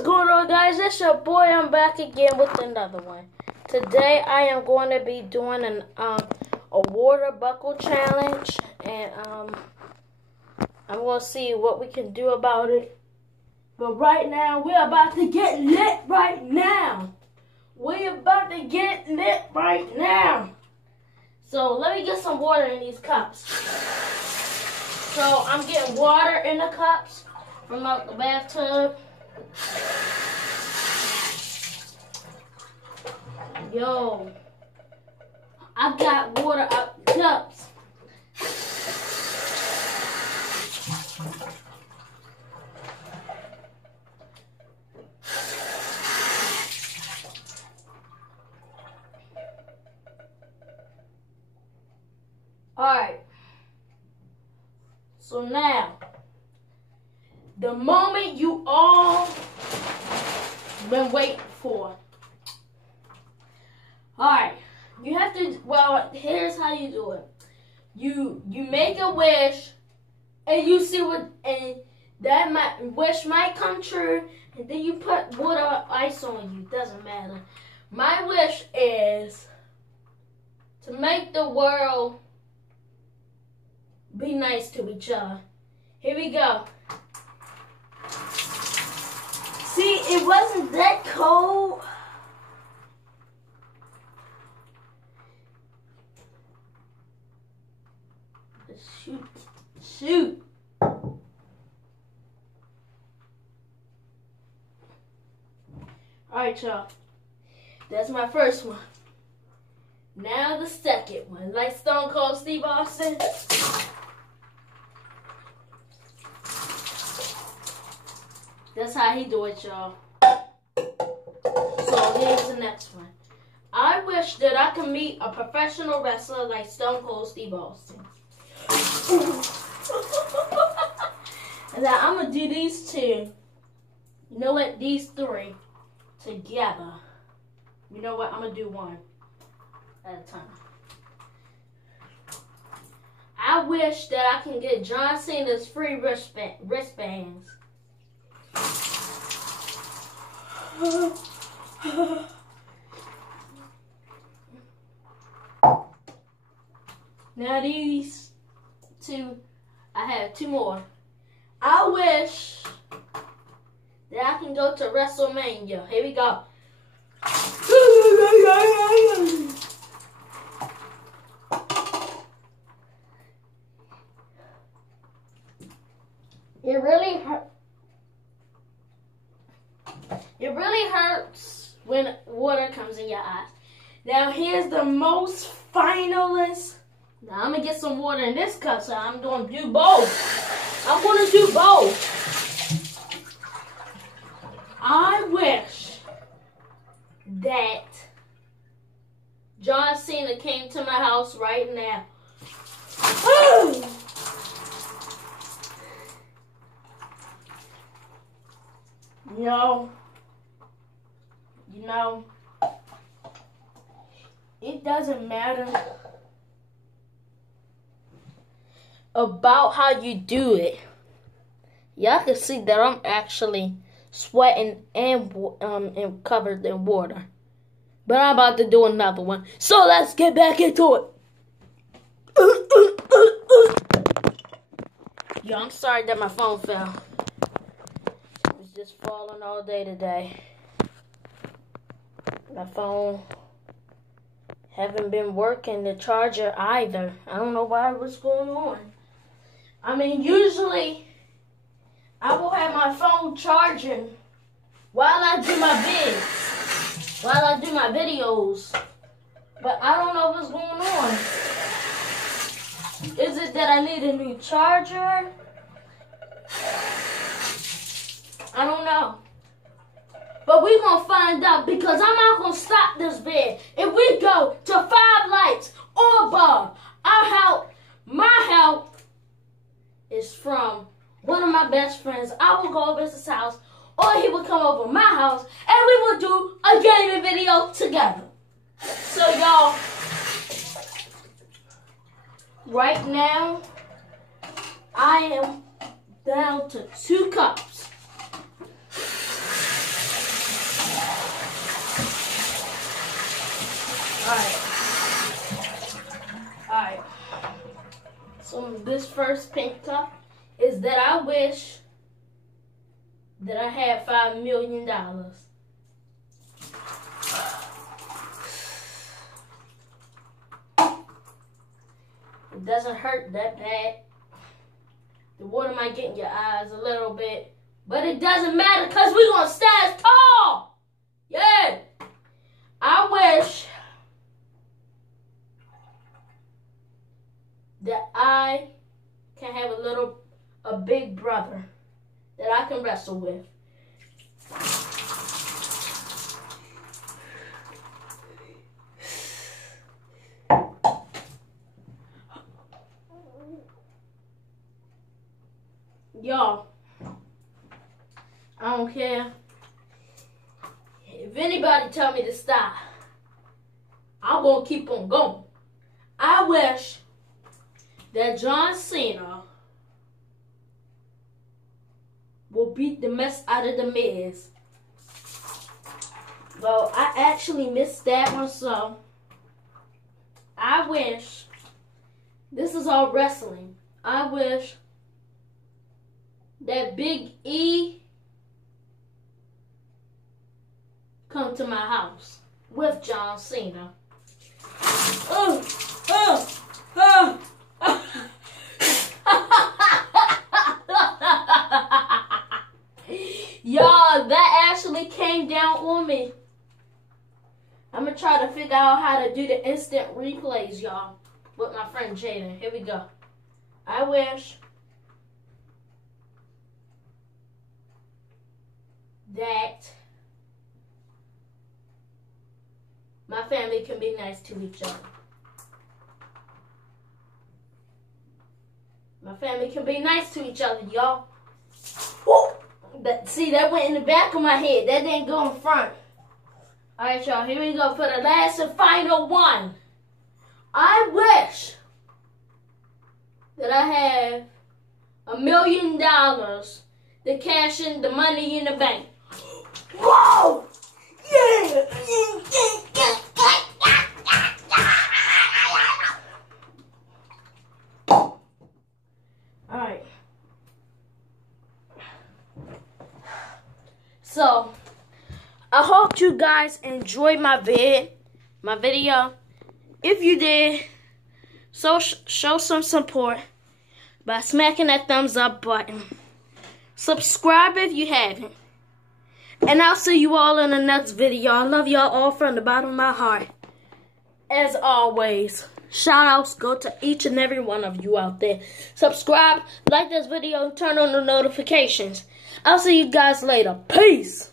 What's going on, guys? It's your boy. I'm back again with another one. Today I am going to be doing a water buckle challenge, and I'm going to see what we can do about it. But right now, we're about to get lit right now. We're about to get lit right now. So let me get some water in these cups. So I'm getting water in the cups from out the bathtub. Yo, I got water out the cups. Alright, so now, the moment you all been waiting for. Alright, you have to, well, here's how you do it. You make a wish, and you see what, and that wish might come true, and then you put water or ice on you, doesn't matter. My wish is to make the world be nice to each other. Here we go. See, it wasn't that cold. Shoot. Alright, y'all. That's my first one. Now the second one. Like Stone Cold Steve Austin. That's how he do it, y'all. So here's the next one. I wish that I could meet a professional wrestler like Stone Cold Steve Austin. And then I'm going to do these two. You know what? These three together. You know what? I'm going to do one at a time. I wish that I can get John Cena's free wristbands. Now these two, I have two more. I wish that I can go to WrestleMania. Here we go. It really hurts when water comes in your eyes. Now here's the most finalist. Now I'm gonna get some water in this cup, so I'm gonna do both. I'm gonna do both. I wish that John Cena came to my house right now. You know, it doesn't matter about how you do it. Y'all can see that I'm actually sweating and covered in water. But I'm about to do another one. So let's get back into it. Yo, I'm sorry that my phone fell. It was just falling all day today. My phone haven't been working, the charger either. I don't know what's going on. I mean, usually I will have my phone charging while I do my vids, while I do my videos. But I don't know what's going on. Is it that I need a new charger? I don't know. But we're going to find out, because I'm not going to stop this vid. If we go to 5 likes or above, my help is from one of my best friends. I will go over to his house, or he will come over to my house, and we will do a gaming video together. So y'all, right now, I am down to 2 cups. Alright. So this first pink cup is that I wish that I had $5 million. It doesn't hurt that bad. The water might get in your eyes a little bit, but it doesn't matter because we're going to stand tall. Yeah. I wish that I can have a big brother that I can wrestle with. Y'all, I don't care if anybody tell me to stop. I'm gonna keep on going. I wish that John Cena will beat the mess out of The Miz. Well, I actually missed that one, so I wish, this is all wrestling, I wish that Big E come to my house with John Cena. Y'all, that actually came down on me. I'm going to try to figure out how to do the instant replays, y'all, with my friend Jaden. Here we go. I wish that my family can be nice to each other. My family can be nice to each other, y'all. See, that went in the back of my head. That didn't go in front. Alright, y'all. Here we go for the last and final one. I wish that I have $1 million to cash in the money in the bank. Whoa! Yeah! Alright. So, I hope you guys enjoyed my video. If you did, so show some support by smacking that thumbs up button. Subscribe if you haven't. And I'll see you all in the next video. I love y'all all from the bottom of my heart. As always, shout outs go to each and every one of you out there. Subscribe, like this video, turn on the notifications. I'll see you guys later. Peace.